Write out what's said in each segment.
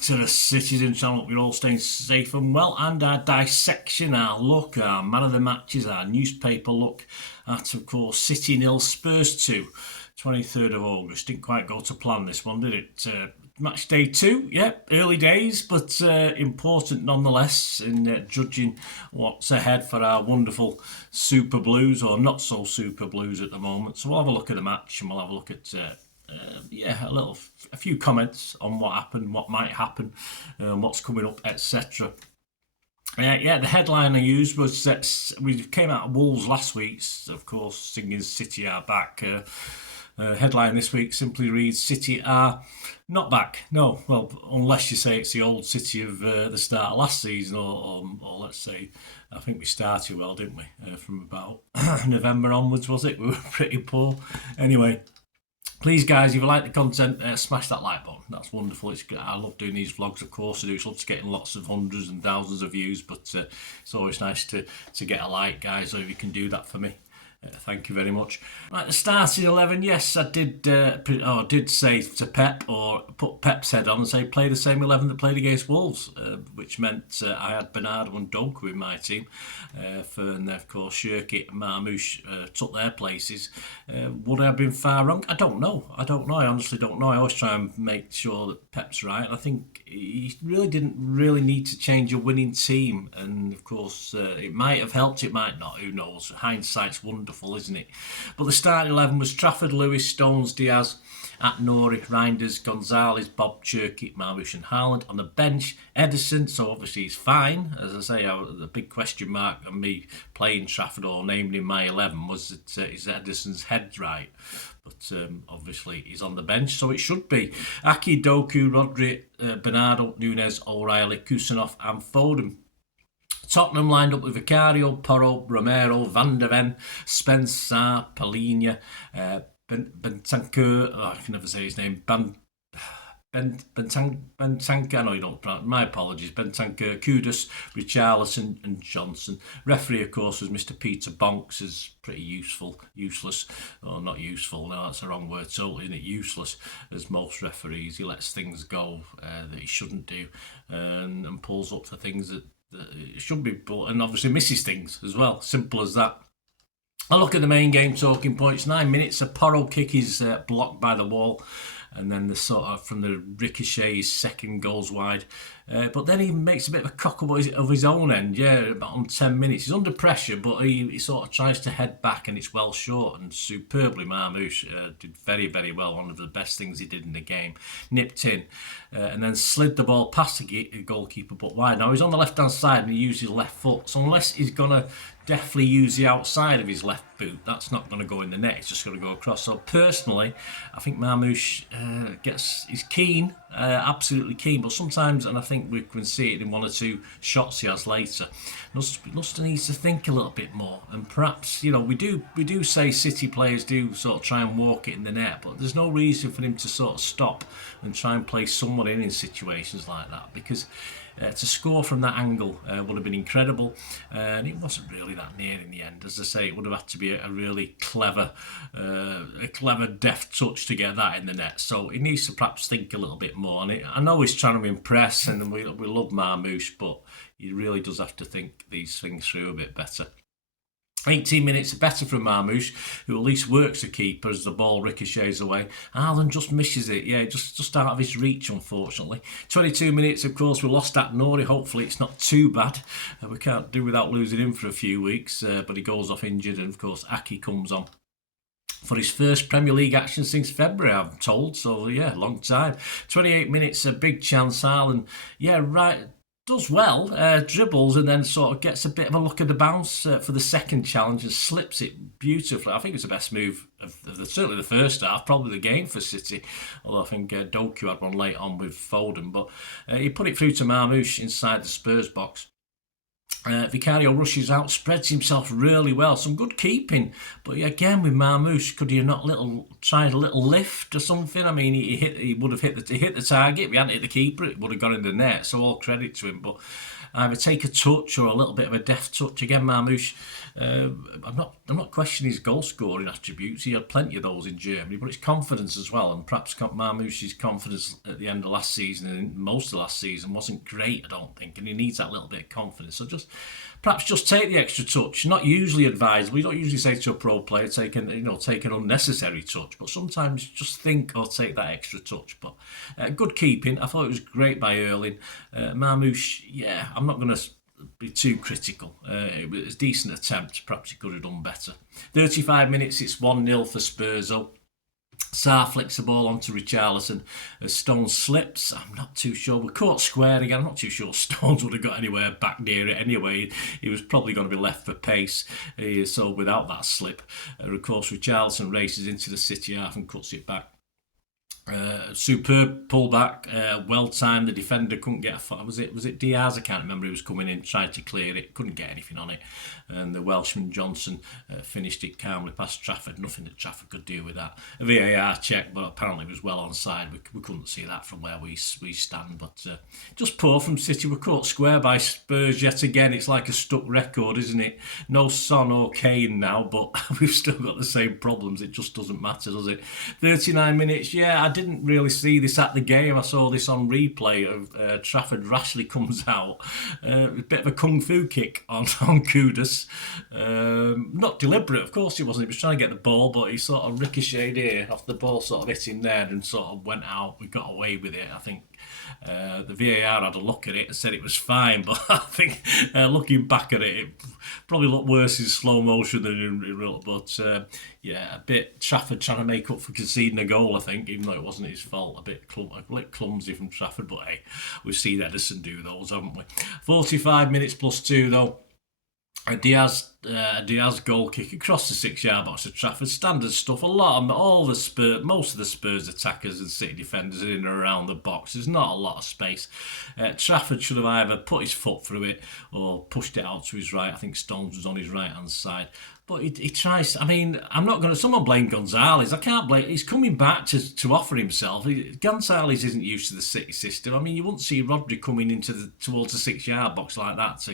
back to the Citizen channel. We're all staying safe and well, and our dissection, our look, our man of the matches, our newspaper look at, of course, City 0, Spurs 2, 23rd of August. Didn't quite go to plan this one, did it? Match day 2, yeah, early days, but important nonetheless in judging what's ahead for our wonderful Super Blues, or not so Super Blues at the moment. So we'll have a look at the match, and we'll have a look at a few comments on what happened, what might happen, what's coming up, etc. The headline I used was that we came out of Wolves last week, of course, singing City are back. Headline this week simply reads, City are not back. No, well, unless you say it's the old City of the start of last season, or let's say, I think we started well, didn't we? From about November onwards, was it? We were pretty poor. Anyway, please, guys, if you like the content, smash that like button. That's wonderful. I love doing these vlogs, of course. I do. It's love getting lots of hundreds and thousands of views, but it's always nice to get a like, guys. So if you can do that for me, thank you very much. Right, the starting 11, yes, I did say to Pep, or put Pep's head on and say play the same 11 that played against Wolves, which meant I had Bernardo and Doku in my team. And of course, Shirky and Marmoush took their places. Would I have been far wrong? I don't know. I honestly don't know. I always try and make sure that Pep's right. And I think he really didn't need to change a winning team. And of course, it might have helped, it might not. Who knows? Hindsight's wonderful, isn't it? But the starting 11 was Trafford, Lewis, Stones, Diaz, At-Nouri, Reinders, Gonzalez, Bob, Cherky, Marmoush and Haaland. On the bench, Ederson, so obviously he's fine. As I say, the big question mark on me playing Trafford or naming him my 11 was that is Ederson's head right? But obviously he's on the bench, so it should be. Aki, Doku, Rodri, Bernardo, Nunes, O'Reilly, Kusanov and Foden. Tottenham lined up with Vicario, Porro, Romero, Van de Ven, Spencer, Palhinha, Bentancur, I can never say his name, Bentancur, I know you don't pronounce, my apologies, Bentancur, Kudus, Richarlison and Johnson. Referee, of course, was Mr. Peter Bonks, is pretty useless, or not useful, no, that's the wrong word, totally, isn't it? Useless, as most referees. He lets things go that he shouldn't do, and pulls up the things that it should be, and obviously misses things as well. Simple as that. I look at the main game talking points. 9 minutes, a Porro kick is blocked by the wall, and then the sort of from the ricochet, his second goes wide. But then he makes a bit of a cock of his own end, about on 10 minutes. He's under pressure, but he sort of tries to head back, and it's well short, and superbly Marmoush did very, very well. One of the best things he did in the game. Nipped in, and then slid the ball past the goalkeeper, but wide. Now, he's on the left-hand side, and he uses his left foot, so unless he's going to definitely use the outside of his left boot, that's not going to go in the net, it's just going to go across. So personally, I think Marmoush he's keen, absolutely keen, but sometimes, and I think we can see it in one or two shots he has later, Luston needs to think a little bit more, and perhaps, we do say City players do sort of try and walk it in the net, but there's no reason for him to sort of stop and try and play someone in situations like that, because to score from that angle would have been incredible, and it wasn't really that near in the end. As I say, it would have had to be a really clever, deft touch to get that in the net. So he needs to perhaps think a little bit more. And I know he's trying to impress, and we love Marmoush, but he really does have to think these things through a bit better. 18 minutes better from Marmoush, who at least works the keeper as the ball ricochets away. Haaland just misses it, just out of his reach, unfortunately. 22 minutes, of course, we lost At-Nouri. Hopefully it's not too bad. We can't do without losing him for a few weeks, but he goes off injured, and of course Aki comes on for his first Premier League action since February, I'm told. So, long time. 28 minutes, a big chance. Haaland, does well, dribbles, and then sort of gets a bit of a look at the bounce for the second challenge and slips it beautifully. I think it's the best move of certainly the first half, probably the game for City, although I think Doku had one late on with Foden, but he put it through to Marmoush inside the Spurs box. Vicario rushes out, spreads himself really well, some good keeping, but again with Marmoush, could he have not tried a little lift or something? I mean, he would have hit the target. If he hadn't hit the keeper, it would have gone in the net, so all credit to him. But either take a touch or a little bit of a deft touch. Again, Marmouche, I'm not questioning his goal scoring attributes. He had plenty of those in Germany, but it's confidence as well. And perhaps Marmouche's confidence at the end of last season and most of last season wasn't great, I don't think, and he needs that little bit of confidence. So perhaps just take the extra touch. Not usually advisable. We don't usually say to a pro player take an unnecessary touch, but sometimes just think or take that extra touch. But good keeping. I thought it was great by Erling. Marmouche, yeah, I'm not going to be too critical. It was a decent attempt. Perhaps he could have done better. 35 minutes, it's 1-0 for Spurs. Sarr flicks the ball onto Richarlison as Stones slips. I'm not too sure. We're caught square again. I'm not too sure Stones would have got anywhere back near it anyway. He was probably going to be left for pace. So without that slip, of course, Richarlison races into the City half and cuts it back. Superb pullback, well timed. The defender couldn't get was it Diaz? I can't remember who was coming in, tried to clear it, couldn't get anything on it, and the Welshman Johnson finished it calmly past Trafford. Nothing that Trafford could do with that. A VAR check, but apparently it was well onside. We couldn't see that from where we stand, but just poor from City. We're caught square by Spurs yet again. It's like a stuck record, isn't it? No Son or Kane now, but we've still got the same problems. It just doesn't matter, does it? 39 minutes, yeah, I didn't really see this at the game. I saw this on replay of Trafford rashly comes out. A bit of a kung fu kick on Kudus. Not deliberate, of course he wasn't. He was trying to get the ball, but he sort of ricocheted here off the ball, sort of hit him there and sort of went out. We got away with it, I think. The VAR had a look at it and said it was fine, but I think looking back at it, it probably looked worse in slow motion than in real. But yeah, a bit Trafford trying to make up for conceding a goal, I think, even though it wasn't his fault. A bit clumsy from Trafford, but hey, we've seen Edison do those, haven't we? 45 minutes plus 2 though. A Diaz goal kick across the 6-yard box of Trafford. Standard stuff. Most of the Spurs attackers and City defenders are in and around the box. There's not a lot of space. Trafford should have either put his foot through it or pushed it out to his right. I think Stones was on his right hand side. But he tries. I mean, I'm not going to. Someone blame Gonzalez. I can't blame. He's coming back to offer himself. Gonzalez isn't used to the City system. I mean, you wouldn't see Rodri coming towards the 6-yard box like that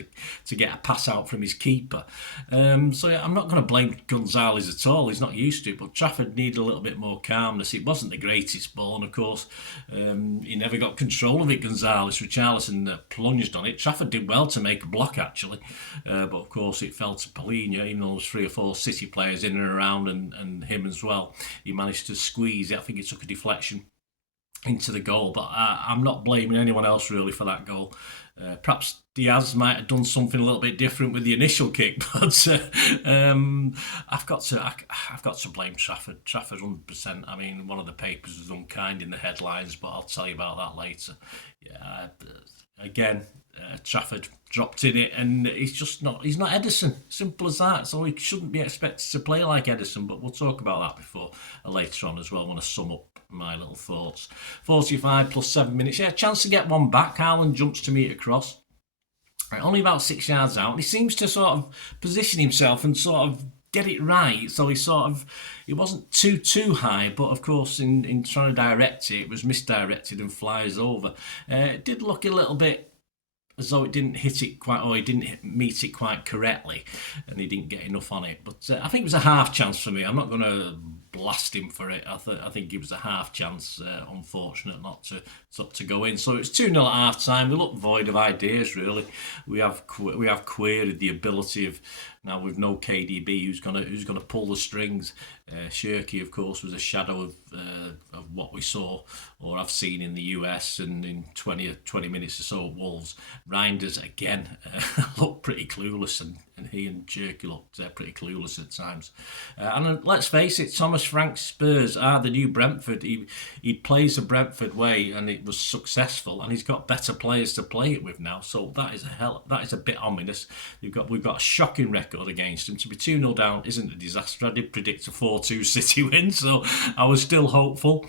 to get a pass out from his keeper. So I'm not going to blame Gonzalez at all. He's not used to it. But Trafford needed a little bit more calmness. It wasn't the greatest ball, and of course, he never got control of it. Gonzalez, Richarlison plunged on it. Trafford did well to make a block actually, but of course it fell to Polina, even though there was 3 or 4 City players in and around and him as well. He managed to squeeze it. I think it took a deflection into the goal, but I'm not blaming anyone else really for that goal. Perhaps Diaz might have done something a little bit different with the initial kick, but I've got to blame Trafford. Trafford 100%. I mean, one of the papers was unkind in the headlines, but I'll tell you about that later. Yeah, again, Trafford dropped in it, and he's not Edison. Simple as that. So he shouldn't be expected to play like Edison, but we'll talk about that later on as well. I want to sum up my little thoughts. 45 plus 7 minutes. Yeah, chance to get one back. Haaland jumps to meet across. Only about 6 yards out. And he seems to sort of position himself and sort of get it right. So it wasn't too high, but of course in trying to direct it, it was misdirected and flies over. It did look a little bit as though it didn't hit it quite, or he didn't meet it quite correctly, and he didn't get enough on it. But I think it was a half chance for me. I'm not going to blast him for it. I think it was a half chance. Unfortunate not to go in. So it's 2-0 at half time. We look void of ideas really. We have queried the ability of, now with no KDB, who's gonna pull the strings. Shirky, of course, was a shadow of what we saw or I've seen in the US and in 20 minutes or so at Wolves. Reinders again looked pretty clueless, and he and Shirky looked pretty clueless at times. And let's face it, Thomas Frank's Spurs are the new Brentford. He plays the Brentford way, and it was successful, and he's got better players to play it with now. So that is a bit ominous. We've got a shocking record against him. To be 2-0 down isn't a disaster. I did predict a 4-2 City win, so I was still hopeful.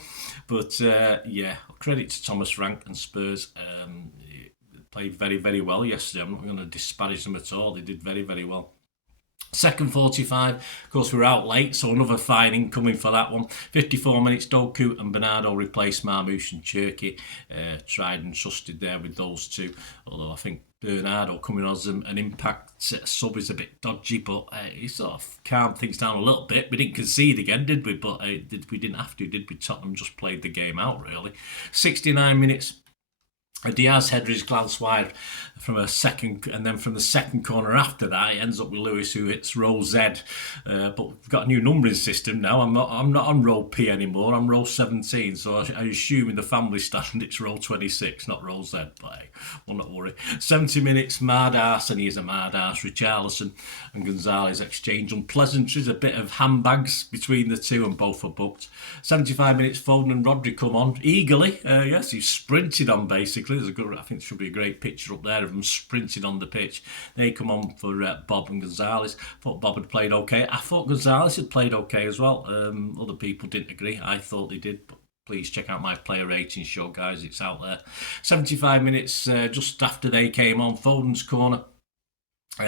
But yeah, credit to Thomas Frank and Spurs. Played very, very well yesterday. I'm not going to disparage them at all. They did very, very well. Second 45, of course, we were out late, so another fine incoming for that one. 54 minutes, Doku and Bernardo replaced Marmouche and Cherky. Tried and trusted there with those two, although I think Bernardo coming on as an impact sub is a bit dodgy, but he sort of calmed things down a little bit. We didn't concede again, did we? But we didn't have to, did we? Tottenham just played the game out, really. 69 minutes. A Diaz header is glanced wide from a second, and then from the second corner after that, it ends up with Lewis, who hits row Z. But we've got a new numbering system now. I'm not on row P anymore. I'm row 17. So I assume in the family stand it's row 26, not row Z. But hey, will not worry. 70 minutes, mad ass, and he is a mad ass. Richarlison and Gonzalez exchange unpleasantries, a bit of handbags between the two, and both are booked. 75 minutes, Foden and Rodri come on eagerly. Yes, he's sprinted on basically. There's a good, I think there should be a great picture up there of them sprinting on the pitch. They come on for Bob and Gonzalez. Thought Bob had played okay. I thought Gonzalez had played okay as well. Other people didn't agree. I thought they did, but please check out my player rating show, guys. It's out there. 75 minutes just after they came on, Foden's corner.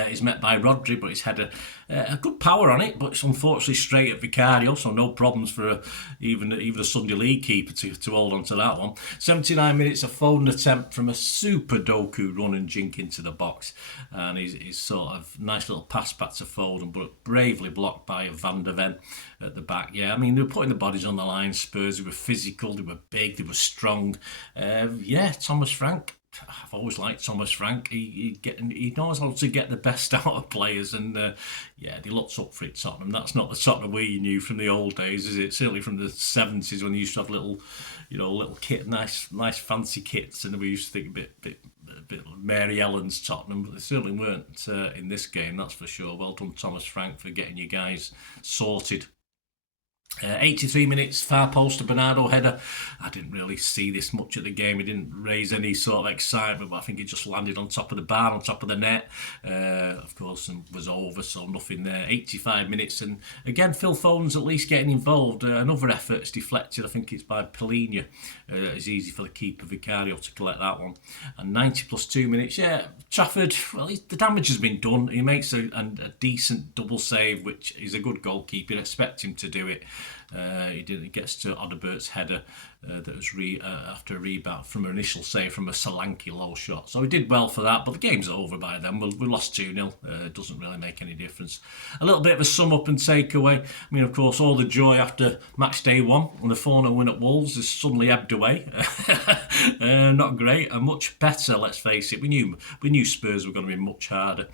He's met by Rodri, but he's had a good power on it, but it's unfortunately straight at Vicario, so no problems for even a Sunday League keeper to hold on to that one. 79 minutes, a Foden attempt from a super Doku run and jink into the box, and he's sort of nice little pass back to Foden, but bravely blocked by Van der Ven at the back. Yeah, I mean, they were putting the bodies on the line, Spurs. They were physical, they were big, they were strong. Thomas Frank. I've always liked Thomas Frank. He knows how to get the best out of players, and they looked up for it, Tottenham. That's not the Tottenham we knew from the old days, is it? Certainly from the 70s when they used to have little kit, nice fancy kits, and we used to think a bit Mary Ellen's Tottenham, but they certainly weren't in this game. That's for sure. Well done, Thomas Frank, for getting you guys sorted. 83 minutes, far post to Bernardo header. I didn't really see this much at the game. He didn't raise any sort of excitement, but I think he just landed on top of the bar, on top of the net, of course, and was over, so nothing there. 85 minutes, and again, Phil Foden's at least getting involved. Another effort is deflected, I think it's by Polina. It's easy for the keeper, Vicario, to collect that one. And 90 plus 2 minutes, Trafford, well, the damage has been done. He makes a decent double save, which is a good goalkeeper. You'd expect him to do it. He gets to Odebert's header that was after a rebound from an initial save from a Solanke low shot. So he did well for that, but the game's over by then. We lost 2-0. It doesn't really make any difference. A little bit of a sum up and takeaway. I mean, of course, all the joy after match day 1 and the 4-0 win at Wolves has suddenly ebbed away. Not great. And much better, let's face it. We knew Spurs were going to be much harder.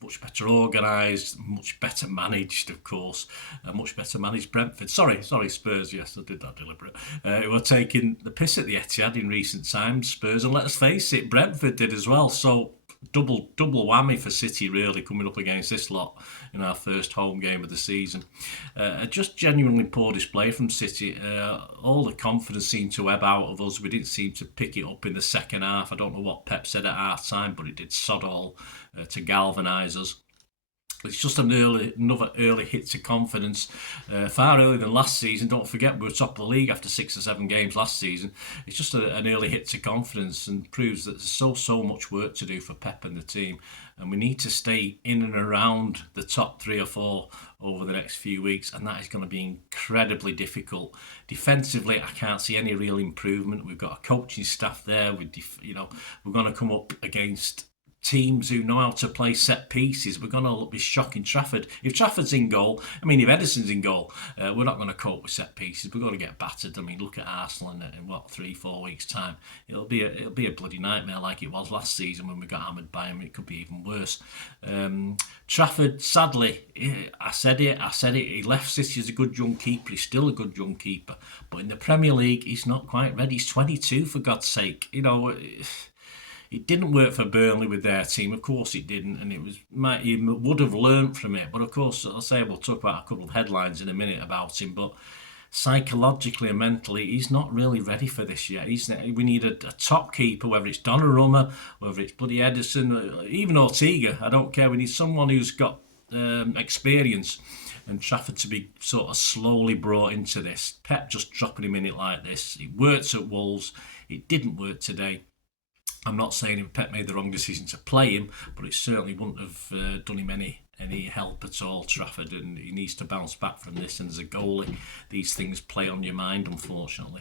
Much better organised, much better managed, of course. Much better managed Brentford. Sorry, Spurs, yes, I did that deliberate. Who were taking the piss at the Etihad in recent times, Spurs, and let's face it, Brentford did as well. So double whammy for City, really, coming up against this lot in our first home game of the season. Just genuinely poor display from City. All the confidence seemed to ebb out of us. We didn't seem to pick it up in the second half. I don't know what Pep said at half time, but it did sod all to galvanise us. It's just another early hit to confidence, far earlier than last season. Don't forget, we were top of the league after 6 or 7 games last season. It's just an early hit to confidence and proves that there's so much work to do for Pep and the team. And we need to stay in and around the top 3 or 4 over the next few weeks, and that is going to be incredibly difficult. Defensively, I can't see any real improvement. We've got a coaching staff there. We're going to come up against teams who know how to play set pieces. We're going to be shocking Trafford. If Trafford's in goal, if Ederson's in goal, we're not going to cope with set pieces. We're going to get battered. I mean, look at Arsenal in 3-4 weeks' time. It'll be a bloody nightmare like it was last season when we got hammered by him. It could be even worse. Trafford, sadly, I said it. He left City as a good young keeper. He's still a good young keeper, but in the Premier League, he's not quite ready. He's 22, for God's sake. It didn't work for Burnley with their team. Of course it didn't, and he would have learnt from it. But of course, we'll talk about a couple of headlines in a minute about him. But psychologically and mentally, he's not really ready for this yet. We need a top keeper, whether it's Donnarumma, whether it's bloody Ederson, even Ortega. I don't care. We need someone who's got experience. And Trafford to be sort of slowly brought into this. Pep just dropping him in it like this. It worked at Wolves. It didn't work today. I'm not saying Pep made the wrong decision to play him, but it certainly wouldn't have done him any help at all, Trafford, and he needs to bounce back from this. And as a goalie, these things play on your mind, unfortunately.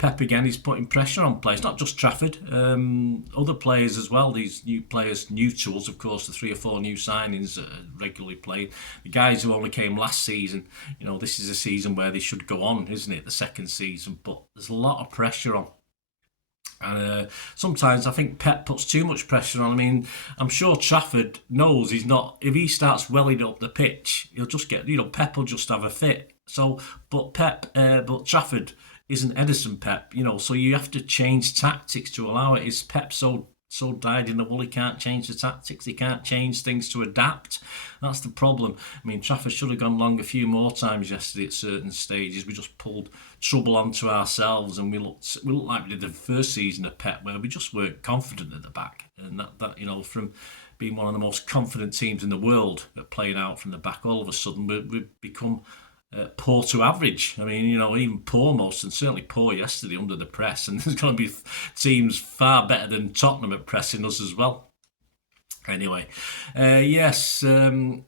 Pep again is putting pressure on players, not just Trafford, other players as well. These new players, new to us, of course, the 3 or 4 new signings regularly played. The guys who only came last season, this is a season where they should go on, isn't it? The second season, but there's a lot of pressure on. And sometimes I think Pep puts too much pressure on. I mean, I'm sure Trafford knows he's not. If he starts welling up the pitch, he'll just get. Pep will just have a fit. So, but Trafford isn't Edison Pep. So you have to change tactics to allow it. Is Pep so dyed in the wool he can't change the tactics? He can't change things to adapt. That's the problem. I mean, Trafford should have gone long a few more times yesterday at certain stages. We just pulled trouble onto ourselves, and we looked like we did the first season of Pep, where we just weren't confident at the back. And that from being one of the most confident teams in the world at playing out from the back, all of a sudden we've become poor to average. I mean, even poor most, and certainly poor yesterday under the press. And there's going to be teams far better than Tottenham at pressing us as well. Anyway, yes,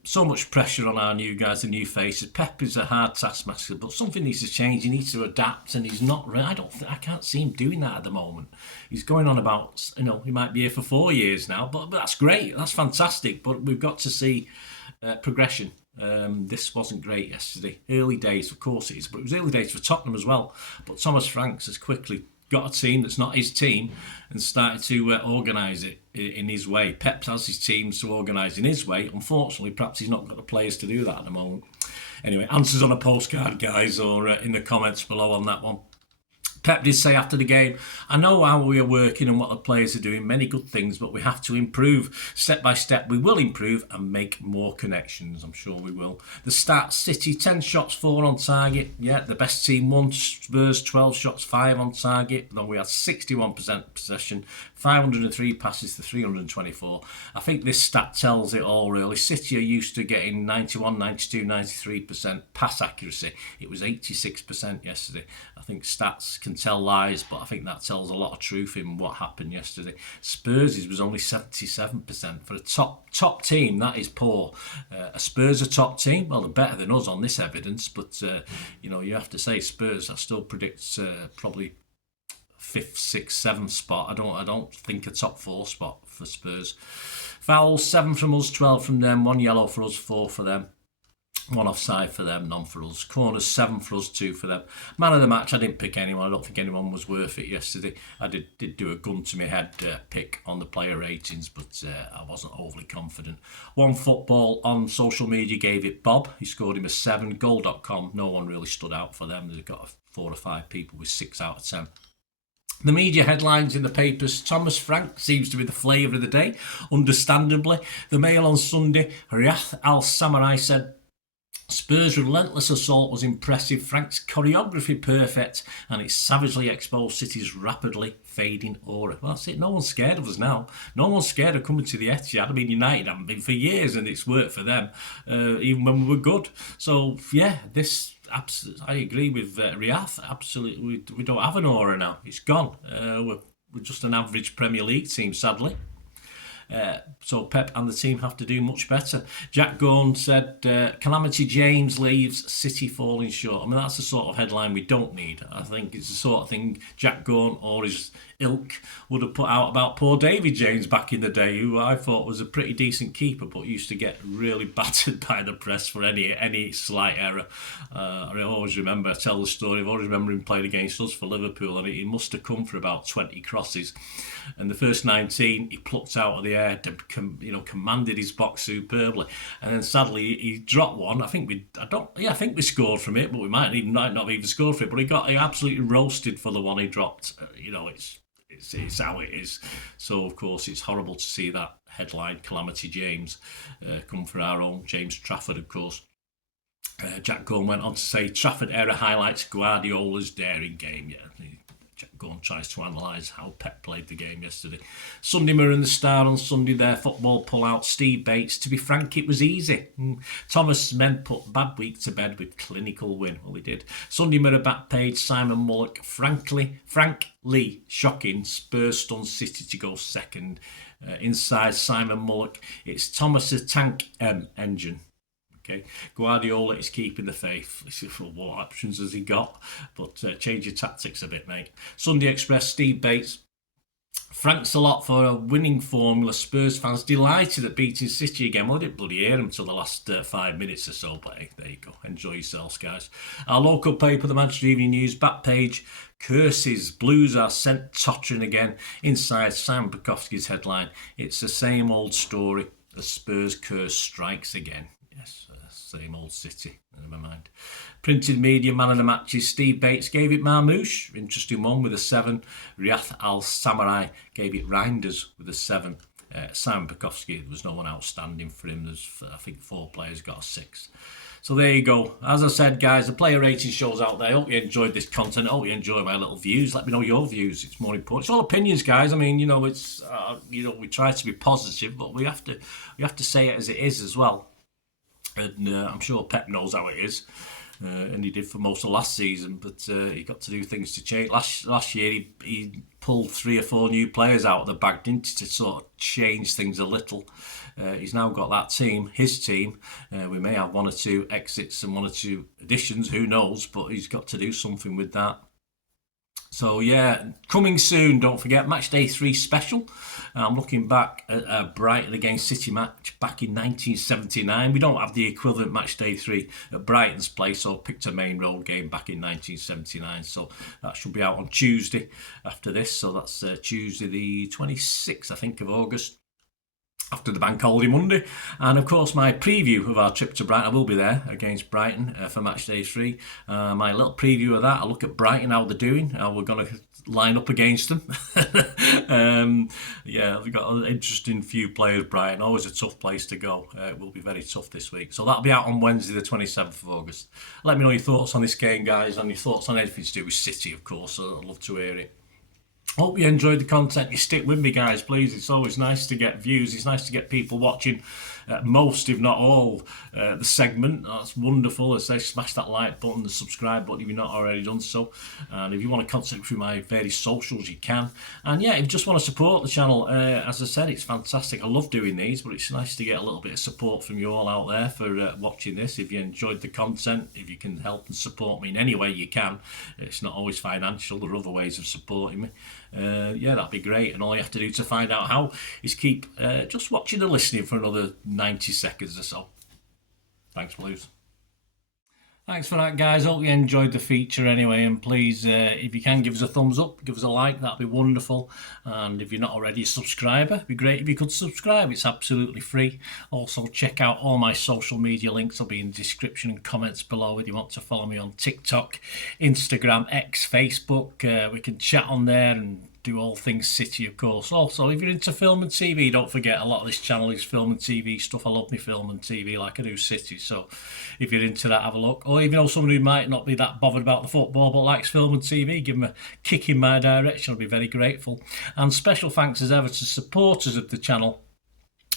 so much pressure on our new guys, the new faces. Pep is a hard taskmaster, but something needs to change. He needs to adapt, and he's not. I can't see him doing that at the moment. He's going on about, he might be here for 4 years now, but that's great. That's fantastic. But we've got to see progression. This wasn't great yesterday. Early days, of course it is, but it was early days for Tottenham as well. But Thomas Franks has quickly got a team that's not his team and started to organise it in his way. Pep has his teams to organise in his way. Unfortunately, perhaps he's not got the players to do that at the moment. Anyway, answers on a postcard, guys, or in the comments below on that one. Pep did say after the game, I know how we are working and what the players are doing, many good things, but we have to improve. Step by step, we will improve and make more connections. I'm sure we will. The stats, City, 10 shots, 4 on target. Yeah, the best team won. Spurs, 12 shots, 5 on target. Though we had 61% possession, 503 passes to 324. I think this stat tells it all, really. City are used to getting 91, 92, 93% pass accuracy. It was 86% yesterday. I think stats can tell lies, but I think that tells a lot of truth in what happened yesterday. Spurs was only 77%. For a top team, that is poor. A Spurs a top team? Well, they're better than us on this evidence, but you have to say Spurs, I still predict probably 5th, 6th, 7th spot. I don't think a top 4 spot for Spurs. Fouls, 7 from us, 12 from them, 1 yellow for us, 4 for them. 1 offside for them, none for us. Corners, 7 for us, 2 for them. Man of the match, I didn't pick anyone. I don't think anyone was worth it yesterday. I did do a gun to my head pick on the player ratings, but I wasn't overly confident. One Football on social media gave it Bob. He scored him a 7. Goal.com, no one really stood out for them. They've got 4 or 5 people with 6 out of 10. The media headlines in the papers, Thomas Frank seems to be the flavour of the day, understandably. The Mail on Sunday, Riyadh Al-Samurai said, Spurs' relentless assault was impressive, Frank's choreography perfect, and it savagely exposed City's rapidly fading aura. Well, that's it. No one's scared of us now. No one's scared of coming to the Etihad. I mean, United haven't been for years, and it's worked for them, even when we were good. So, yeah, I agree with Riyadh. Absolutely, we don't have an aura now. It's gone. We're just an average Premier League team, sadly. So Pep and the team have to do much better. Jack Gorn said, Calamity James leaves, City falling short. I mean, that's the sort of headline we don't need. I think it's the sort of thing Jack Gorn or his ilk would have put out about poor David James back in the day, who I thought was a pretty decent keeper, but used to get really battered by the press for any slight error. I always remember, I tell the story, I always remember him playing against us for Liverpool, and he must have come for about 20 crosses. And the first 19 he plucked out of the air, commanded his box superbly. And then sadly he dropped one. I think we scored from it, but we might not have even scored for it. But he absolutely roasted for the one he dropped. It's how it is. So of course it's horrible to see that headline, Calamity James, come for our own James Trafford, of course. Jack Gorn went on to say, Trafford era highlights Guardiola's daring game. Yeah, go and tries to analyse how Pep played the game yesterday. Sunday Mirror and the Star on Sunday there, football pull-out, Steve Bates. To be frank, it was easy. Thomas men put bad week to bed with clinical win. Well, he did. Sunday Mirror back page, Simon Mullock. Frank Lee, shocking. Spurs stunned City to go second. Inside Simon Mullock, it's Thomas's tank engine. Okay, Guardiola is keeping the faith. What options has he got? But change your tactics a bit, mate. Sunday Express, Steve Bates. Thanks a lot for a winning formula. Spurs fans delighted at beating City again. Well, I didn't bloody hear them until the last 5 minutes or so, but hey, there you go. Enjoy yourselves, guys. Our local paper, the Manchester Evening News, back page, curses. Blues are sent tottering again. Inside Sam Bukowski's headline, it's the same old story. The Spurs curse strikes again. Yes, same old City. Never mind. Printed media, man of the matches, Steve Bates gave it Marmouche. Interesting one with a 7. Riyad Al-Samurai gave it Reinders with a 7. Simon Bukowski, there was no one outstanding for him. There's, I think, 4 players got a 6. So there you go. As I said, guys, the player rating shows out there. I hope you enjoyed this content. I hope you enjoy my little views. Let me know your views. It's more important. It's all opinions, guys. I mean, it's we try to be positive, but we have to say it as it is as well. And I'm sure Pep knows how it is, and he did for most of last season. But he got to do things to change. Last year, he pulled 3 or 4 new players out of the bag, didn't he, to sort of change things a little. He's now got that team, his team. We may have 1 or 2 exits and 1 or 2 additions, who knows? But he's got to do something with that. So yeah, coming soon, don't forget, Match Day 3 special. I'm looking back at a Brighton against City match back in 1979. We don't have the equivalent Match Day 3 at Brighton's place, so I picked a main road game back in 1979. So that should be out on Tuesday after this. So that's Tuesday the 26th, I think, of August. After the bank holiday Monday. And of course my preview of our trip to Brighton, I will be there against Brighton for match day 3. My little preview of that, I'll look at Brighton, how they're doing, how we're going to line up against them. Yeah, they've got an interesting few players, Brighton, always a tough place to go. It will be very tough this week. So that'll be out on Wednesday the 27th of August. Let me know your thoughts on this game, guys, and your thoughts on anything to do with City, of course. I'd love to hear it. Hope you enjoyed the content. You stick with me, guys, please. It's always nice to get views. It's nice to get people watching most, if not all, the segment. That's wonderful. As I say, smash that like button, the subscribe button if you've not already done so. And if you want to contact through my various socials, you can. And yeah, if you just want to support the channel, as I said, it's fantastic. I love doing these, but it's nice to get a little bit of support from you all out there for watching this. If you enjoyed the content, if you can help and support me in any way you can, it's not always financial. There are other ways of supporting me. Yeah, that'd be great. And all you have to do to find out how is keep just watching and listening for another 90 seconds or so. Thanks, Blues. Thanks for that, guys. Hope you enjoyed the feature anyway. And please, if you can, give us a thumbs up, give us a like. That'd be wonderful. And if you're not already a subscriber, it'd be great if you could subscribe. It's absolutely free. Also, check out all my social media links. Will be in the description and comments below if you want to follow me on TikTok, Instagram, X, Facebook. We can chat on there and do all things City, of course. Also, if you're into film and TV, don't forget a lot of this channel is film and TV stuff. I love me film and TV like I do City. So if you're into that, have a look. Or if you know someone who might not be that bothered about the football but likes film and TV, give them a kick in my direction. I'll be very grateful. And special thanks as ever to supporters of the channel.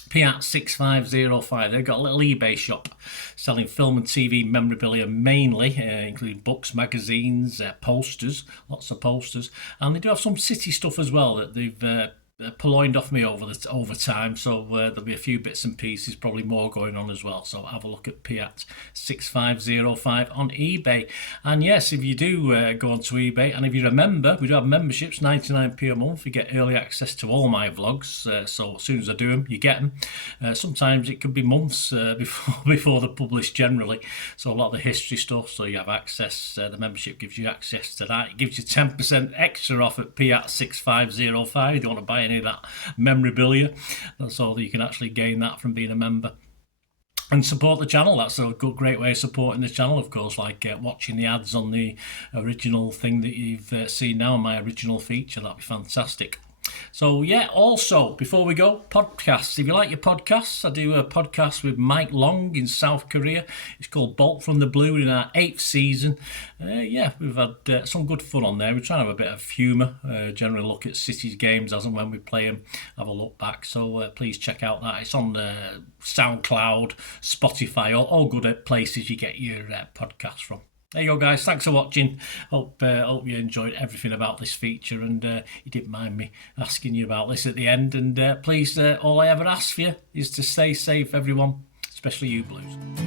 Piat6505, they've got a little eBay shop selling film and TV memorabilia mainly, including books, magazines, posters, lots of posters, and they do have some City stuff as well that they've purloined off me over time, so there'll be a few bits and pieces, probably more going on as well. So have a look at Piat6505 on eBay. And yes, if you do go onto eBay, and if you're a member, we do have memberships, 99p a month. You get early access to all my vlogs, so as soon as I do them, you get them. Sometimes it could be months before they're published generally, so a lot of the history stuff, so you have access. The membership gives you access to that. It gives you 10% extra off at Piat6505 if you want to buy any of that memorabilia. That's all that you can actually gain that from being a member. And support the channel. That's a great way of supporting the channel, of course, like watching the ads on the original thing that you've seen now, my original feature. That'd be fantastic. So yeah, also before we go, podcasts. If you like your podcasts, I do a podcast with Mike Long in South Korea. It's called Bolt from the Blue in our 8th season. Yeah, we've had some good fun on there. We're trying to have a bit of humour, generally look at City's games as and when we play them, have a look back. So please check out that. It's on Soundcloud, Spotify, all good places you get your podcasts from. There you go, guys. Thanks for watching. Hope you enjoyed everything about this feature, and you didn't mind me asking you about this at the end. And please, all I ever ask for you is to stay safe, everyone, especially you Blues.